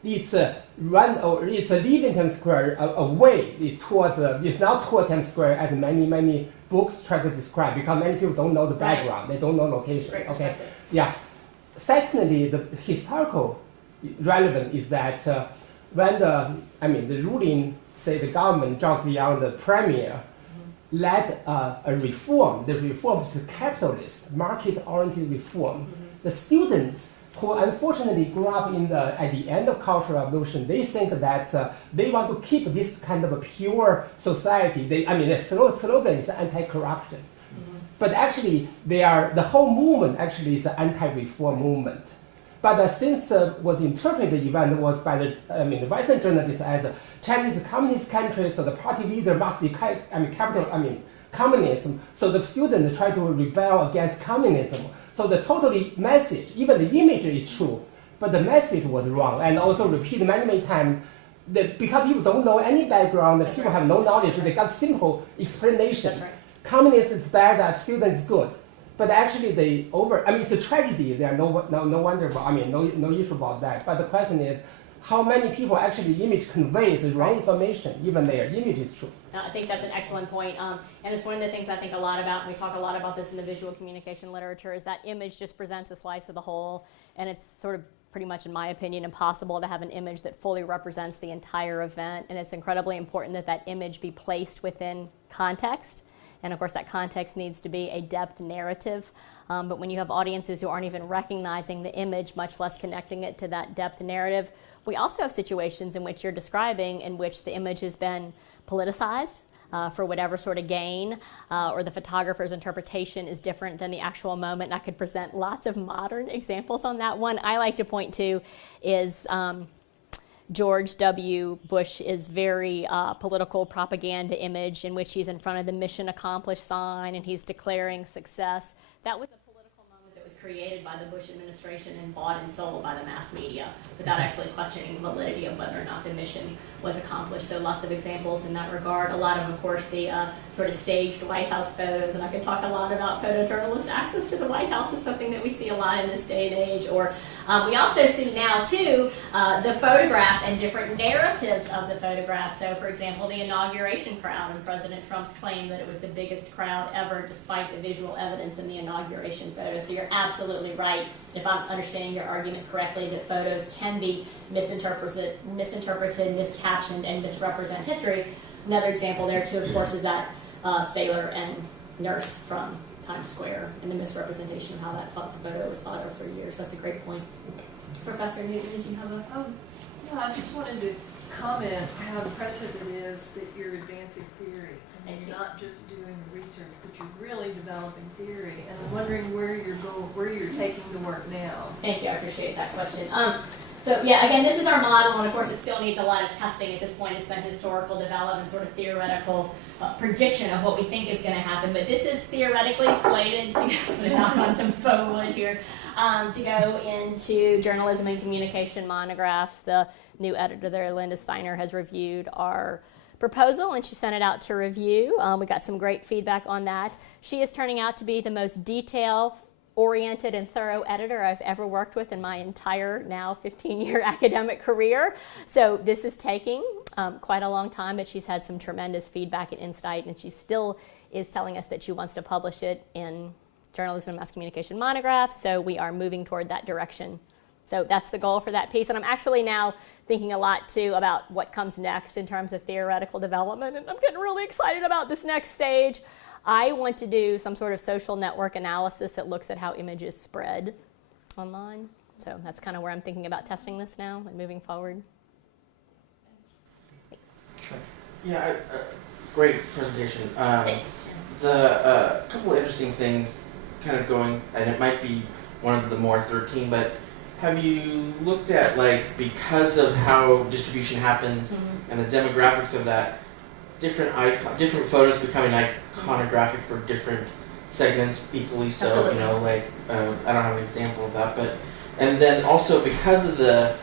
It's it's a living Times Square away towards. It's not toward Times Square as many books try to describe, because many people don't know the background. They don't know location. Great Okay. perspective. Yeah. Secondly, the historical relevance is that when the ruling, say the government, Zhao Ziyang, the premier, led a reform. The reform is a capitalist, market-oriented reform. The students who unfortunately grew up at the end of Cultural Revolution, they think that they want to keep this kind of a pure society. The slogan is anti-corruption. But actually, the whole movement actually is an anti-reform movement. But since was interpreted, the event was by the Western journalists as a Chinese communist country, so the party leader must be communism. So the students try to rebel against communism. So the totally message, even the image is true, but the message was wrong, and also repeated many times. Because people don't know any background, people have no knowledge, they got simple explanation. That's right. Communist is bad, student is good. But actually it's a tragedy. There are no wonder about, no issue about that. But the question is, how many people actually the image convey the wrong information, even their image is true. I think that's an excellent point. And it's one of the things I think a lot about, and we talk a lot about this in the visual communication literature, is that image just presents a slice of the whole, and it's sort of pretty much, in my opinion, impossible to have an image that fully represents the entire event, and it's incredibly important that that image be placed within context. And of course, that context needs to be a depth narrative. But when you have audiences who aren't even recognizing the image, much less connecting it to that depth narrative, we also have situations in which you're describing in which the image has been politicized for whatever sort of gain, or the photographer's interpretation is different than the actual moment. And I could present lots of modern examples on that. One I like to point to is George W. Bush's very political propaganda image in which he's in front of the mission accomplished sign and he's declaring success. That was a political moment that was created by the Bush administration and bought and sold by the mass media without actually questioning the validity of whether or not the mission was accomplished. So lots of examples in that regard. A lot of course, the sort of staged White House photos, and I could talk a lot about photojournalist access to the White House is something that we see a lot in this day and age. Or we also see now, too, the photograph and different narratives of the photograph. So, for example, the inauguration crowd and President Trump's claim that it was the biggest crowd ever despite the visual evidence in the inauguration photo. So you're absolutely right, if I'm understanding your argument correctly, that photos can be misinterpreted, miscaptioned, and misrepresent history. Another example there, too, of course, is that sailor and nurse from Times Square and the misrepresentation of how that photo was thought of for years. That's a great point. Professor Newton, did you have a... Yeah, I just wanted to comment how impressive it is that you're advancing theory. And Thank you're you. not just doing research, but you're really developing theory. And I'm wondering where you're taking the work now. Thank you, I appreciate that question. So yeah, again, this is our model, and of course it still needs a lot of testing at this point. It's been historical development, sort of theoretical prediction of what we think is going to happen. But this is theoretically slated to knock on some faux wood here, to go into journalism and communication monographs. The new editor there, Linda Steiner, has reviewed our proposal, and she sent it out to review. We got some great feedback on that. She is turning out to be the most detail-oriented and thorough editor I've ever worked with in my entire now 15-year academic career. So this is taking quite a long time, but she's had some tremendous feedback and insight, and she still is telling us that she wants to publish it in journalism and mass communication monographs. So we are moving toward that direction. So that's the goal for that piece. And I'm actually now thinking a lot, too, about what comes next in terms of theoretical development. And I'm getting really excited about this next stage. I want to do some sort of social network analysis that looks at how images spread online. So that's kind of where I'm thinking about testing this now and moving forward. Thanks. Yeah, great presentation. Thanks. The couple of interesting things kind of going, and it might be one of the more 13, but have you looked at, like, because of how distribution happens and the demographics of that, different photos becoming iconographic for different segments equally so? Absolutely. You know, like, I don't have an example of that, but, and then also because of the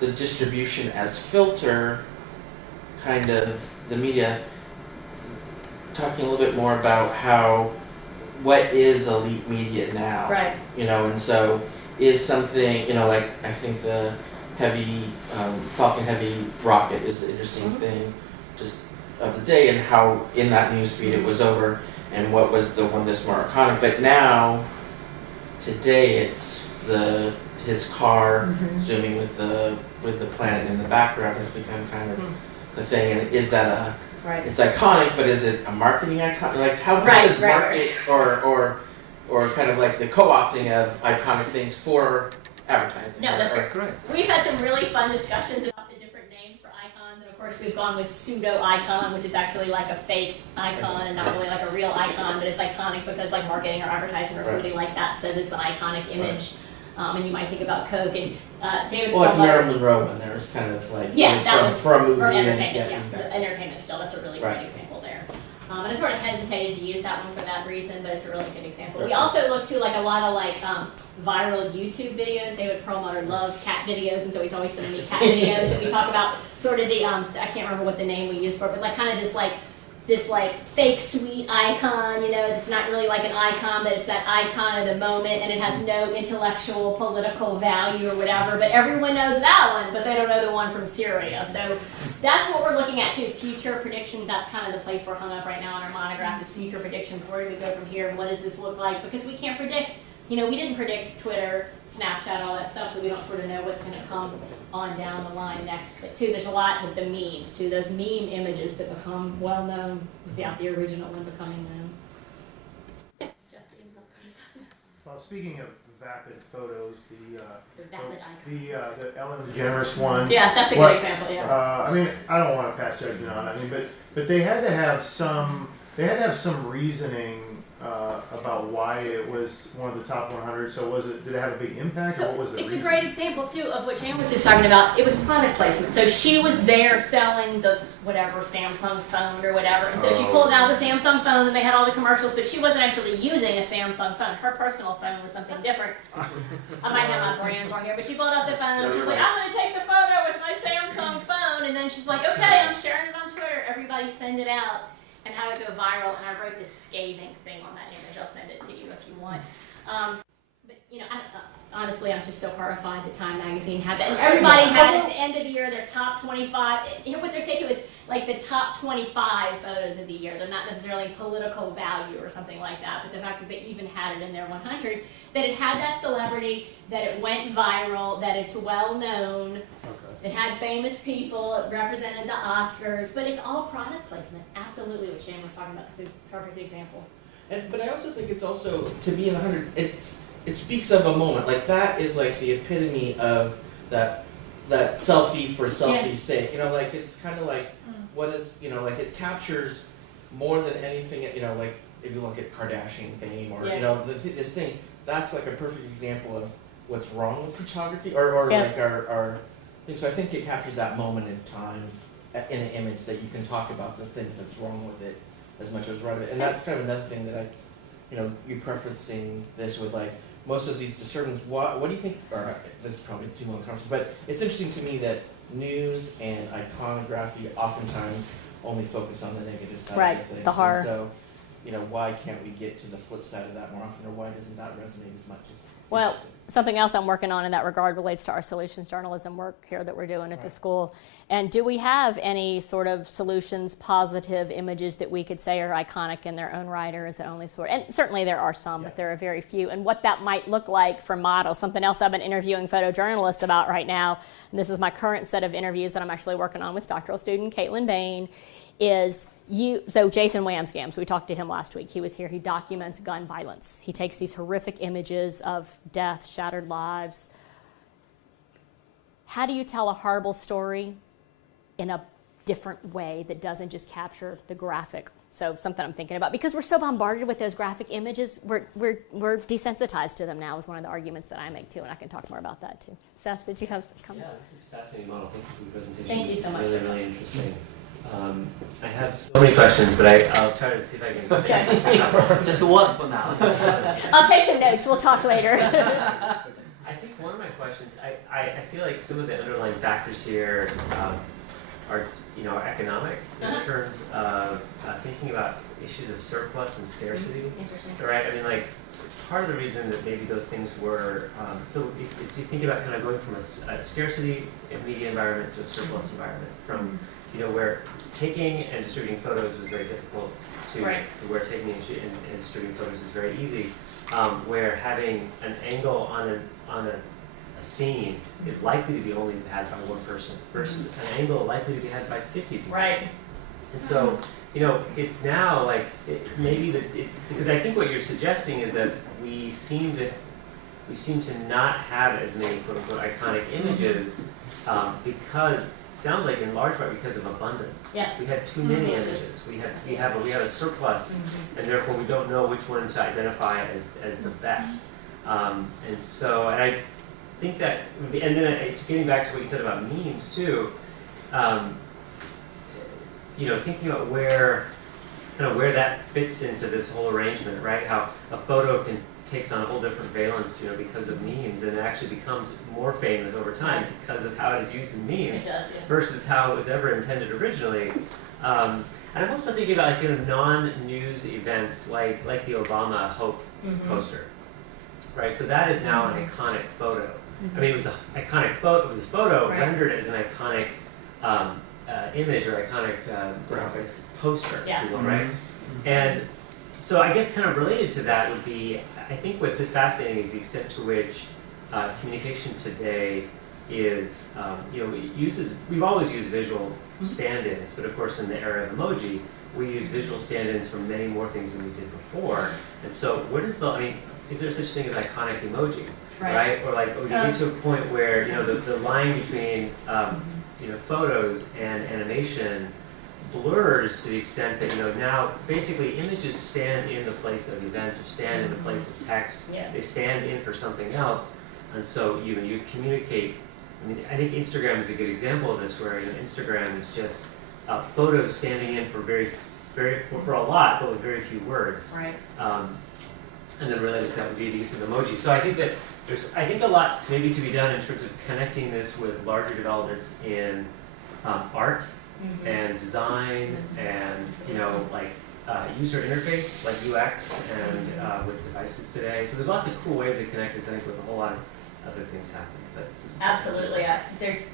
distribution as filter, kind of the media, talking a little bit more about what is elite media now, Right. You know, and so is something, you know, like I think the heavy Falcon Heavy rocket is an interesting thing, just of the day, and how in that news feed it was over, and what was the one that's more iconic. But now, today, it's his car zooming with the planet in the background has become kind of the thing. And is that Right. it's iconic, but is it a marketing icon? Like how Right, does right, market or kind of like the co-opting of iconic things for advertising? No, that's or- Great. We've had some really fun discussions about the different names for icons, and of course we've gone with pseudo-icon, which is actually like a fake icon and not really like a real icon, but it's iconic because like marketing or advertising or somebody like that says it's an iconic image. And you might think about Coke and David. Well, like Perlmutter- Marilyn Monroe one there was kind of like Yeah, it was that from, one's for a movie. for and- entertainment. Yeah, so exactly. entertainment still. That's a really Right. great example there. And I sort of hesitated to use that one for that reason, but it's a really good example. We Okay. also look to like a lot of like viral YouTube videos. David Perlmutter loves cat videos, and so he's always sending me cat videos. And we talk about sort of the I can't remember what the name we use for it, but like kind of this like fake sweet icon, you know, it's not really like an icon, but it's that icon of the moment, and it has no intellectual, political value or whatever, but everyone knows that one, but they don't know the one from Syria. So that's what we're looking at too, future predictions. That's kind of the place we're hung up right now in our monograph is future predictions. Where do we go from here, and what does this look like? Because we can't predict, you know, we didn't predict Twitter, Snapchat, all that stuff, so we don't sort of know what's going to come on down the line next. But too, there's a lot with the memes too, those meme images that become well known without the original one becoming known. Well, speaking of vapid photos, The vapid icon. the Ellen DeGeneres one. Yeah, that's a What- good example, yeah. I mean, I don't want to pass judgment on it. I mean, but they had to have some reasoning about why it was one of the top 100. So did it have a big impact, or what was the it's reason? a great example too of what Shan was just talking about. It was product placement. So she was there selling the whatever Samsung phone or whatever, and so she pulled out the Samsung phone, and they had all the commercials, but she wasn't actually using a Samsung phone. Her personal phone was something different. I might have my brands wrong here, but she pulled out the phone. She's like, I'm going to take the photo with my Samsung phone, and then she's like, okay, I'm sharing it on Twitter. Everybody send it out. And how it go viral, and I wrote this scathing thing on that image. I'll send it to you if you want. But you know, honestly, I'm just so horrified that Time Magazine had that. And everybody had at the end of the year their top 25. What they're saying to is like the top 25 photos of the year. They're not necessarily political value or something like that, but the fact that they even had it in their 100, that it had that celebrity, that it went viral, that it's well known. It had famous people, it represented the Oscars, but it's all product placement. Absolutely what Shane was talking about. It's a perfect example. But I also think it's also, to be in the 100, it speaks of a moment. Like that is like the epitome of that selfie for selfie's sake. You know, like it's kind of like what is, you know, like it captures more than anything, you know, like if you look at Kardashian fame or, you know, this thing, that's like a perfect example of what's wrong with photography or like our so I think it captures that moment in time in an image that you can talk about the things that's wrong with it as much as right with it. And that's kind of another thing that you preferencing this with like most of these discernments. What do you think, or this is probably too long a conversation, but it's interesting to me that news and iconography oftentimes only focus on the negative sides of things. The horror. And so, you know, why can't we get to the flip side of that more often, or why doesn't that resonate as much as Well, something else I'm working on in that regard relates to our solutions journalism work here that we're doing at the school. And do we have any sort of solutions, positive images that we could say are iconic in their own right, or is it only sort of, and certainly there are some, but there are very few, and what that might look like for models. Something else I've been interviewing photojournalists about right now, and this is my current set of interviews that I'm actually working on with doctoral student Caitlin Bain, is so Jason Wamsgams, we talked to him last week. He was here. He documents gun violence. He takes these horrific images of death, shattered lives. How do you tell a horrible story in a different way that doesn't just capture the graphic? So something I'm thinking about, because we're so bombarded with those graphic images, we're desensitized to them now is one of the arguments that I make too, and I can talk more about that too. Seth, did you have some comments? Yeah, this is a fascinating model. Thank you for the presentation. Thank you so much. Really, really interesting. I have so many questions, but I'll try to see if I can stay. Just one for now. I'll take some notes. We'll talk later. I think one of my questions, I feel like some of the underlying factors here are economic in terms of thinking about issues of surplus and scarcity. Interesting. Right? I mean, like, part of the reason that maybe those things were, so if you think about kind of going from a scarcity media environment to a surplus environment, from where taking and distributing photos was very difficult to where taking and distributing photos is very easy, where having an angle on a scene is likely to be only had by one person versus an angle likely to be had by 50 people. Right. And so, it's now like, because I think what you're suggesting is that we seem to not have as many quote unquote iconic images because sounds like in large part because of abundance. Yes. We had too many images. We have a surplus, and therefore we don't know which one to identify as the best. And I think that, and then getting back to what you said about memes too. Thinking about where that fits into this whole arrangement, right? How a photo takes on a whole different valence, because of memes, and it actually becomes more famous over time because of how it is used in memes versus how it was ever intended originally. And I'm also thinking about non-news events like the Obama Hope poster, right? So that is now an iconic photo. I mean, it was an iconic photo. It was a photo rendered as an iconic image or iconic graphics poster, if you will, right? And so I guess kind of related to that would be, I think what's fascinating is the extent to which communication today is, we've always used visual stand-ins, but of course in the era of emoji, we use visual stand-ins for many more things than we did before. And so is there such thing as iconic emoji, right? Or like, you get to a point where, the line between, photos and animation blurs to the extent that, now basically images stand in the place of events or stand in the place of text. Yeah. They stand in for something else. And so you communicate. I mean, I think Instagram is a good example of this, where Instagram is just photos standing in for for a lot, but with very few words. Right. And then related to that would be the use of emoji. So I think that there's a lot maybe to be done in terms of connecting this with larger developments in art and design and like user interface like UX and with devices today. So there's lots of cool ways to connect this. I think with a whole lot of other things happening. But this is Absolutely. There's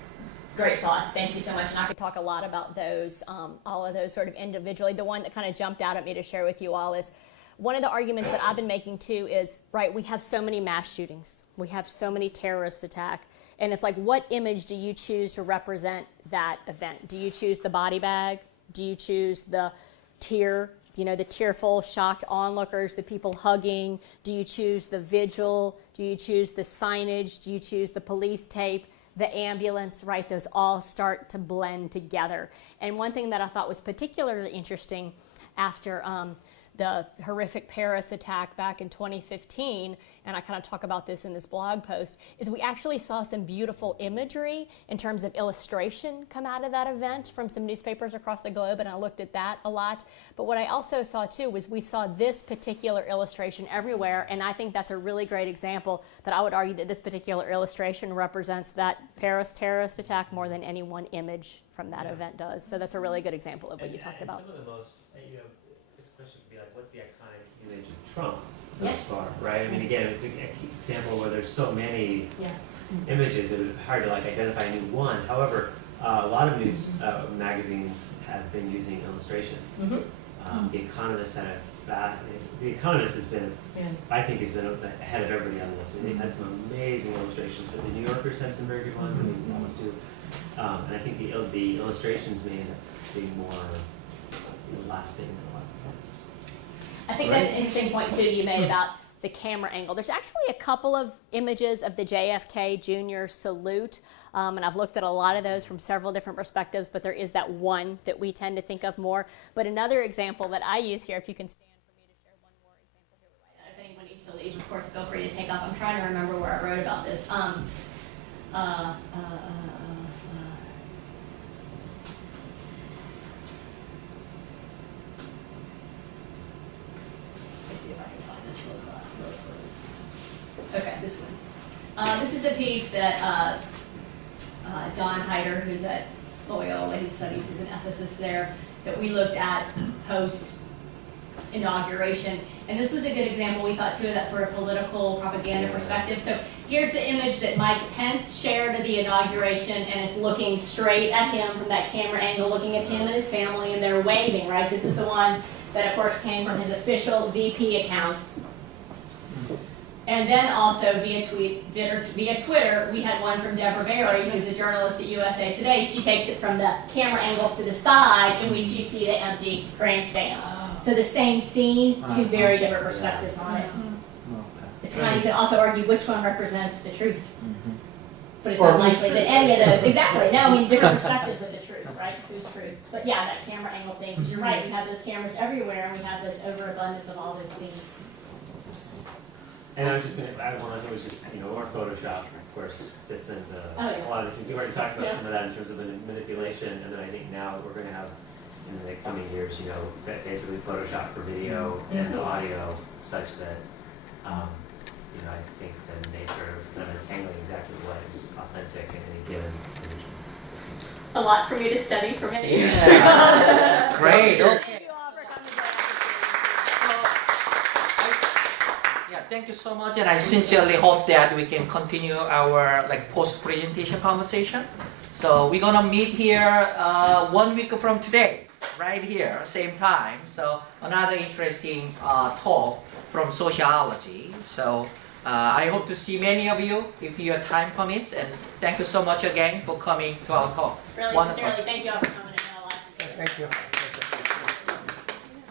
great thoughts. Thank you so much. And I could talk a lot about those, all of those sort of individually. The one that kind of jumped out at me to share with you all is one of the arguments that I've been making too is, right, we have so many mass shootings. We have so many terrorist attacks. And it's like, what image do you choose to represent that event? Do you choose the body bag? Do you choose the tear? The tearful, shocked onlookers, the people hugging? Do you choose the vigil? Do you choose the signage? Do you choose the police tape? The ambulance, right? Those all start to blend together. And one thing that I thought was particularly interesting after the horrific Paris attack back in 2015, and I kind of talk about this in this blog post, is we actually saw some beautiful imagery in terms of illustration come out of that event from some newspapers across the globe, and I looked at that a lot. But what I also saw too was we saw this particular illustration everywhere, and I think that's a really great example that I would argue that this particular illustration represents that Paris terrorist attack more than any one image from that event does. So that's a really good example of what you talked about. Some of the most, this question would be like, what's the iconic image of Trump thus far, right? I mean, again, it's an example where there's so many images that it's hard to like identify a new one. However, a lot of news magazines have been using illustrations. The Economist had The Economist has been, I think, has been ahead of everybody on this. I mean, they've had some amazing illustrations, but the New Yorkers had some very good ones. I mean, almost do. And I think the illustrations may end up being more lasting than a lot of photos. I think that's an interesting point too you made about the camera angle. There's actually a couple of images of the JFK Jr. salute, and I've looked at a lot of those from several different perspectives, but there is that one that we tend to think of more. But another example that I use here, if you can stand for me to share one more example here right now. If anyone needs to leave, of course, feel free to take off. I'm trying to remember where I wrote about this. Okay, this one. This is a piece that Don Heider, who's at Loyola, he studies as an ethicist there, that we looked at post-inauguration. And this was a good example, we thought, too, of that sort of political propaganda perspective. So here's the image that Mike Pence shared at the inauguration, and it's looking straight at him from that camera angle, looking at him and his family, and they're waving, right? This is the one that, of course, came from his official VP account. And then also via Twitter, we had one from Deborah Berry, who's a journalist at USA Today. She takes it from the camera angle to the side, in which you see the empty grandstands. So the same scene, two very different perspectives on it. It's kind of, you can also argue which one represents the truth. But it's unlikely that any of those, exactly, no, I mean, different perspectives of the truth, right? Who's truth? But yeah, that camera angle thing, because you're right, we have those cameras everywhere, and we have this overabundance of all those scenes. And I was just going to add one other thing, which is, our Photoshop, of course, fits into a lot of these things. We already talked about some of that in terms of manipulation, and then I think now we're going to have, in the coming years, basically Photoshop for video and audio, such that, I think the nature of them entangling exactly what is authentic in any given image. A lot for me to study for many years. Great. Thank you all for coming today. Thank you so much, and I sincerely hope that we can continue our post-presentation conversation. So we're gonna meet here 1 week from today, right here, same time. So another interesting talk from sociology. So I hope to see many of you if your time permits, and thank you so much again for coming to our talk. Really Wonderful. sincerely, thank you all for coming. I know a lot. Thank you.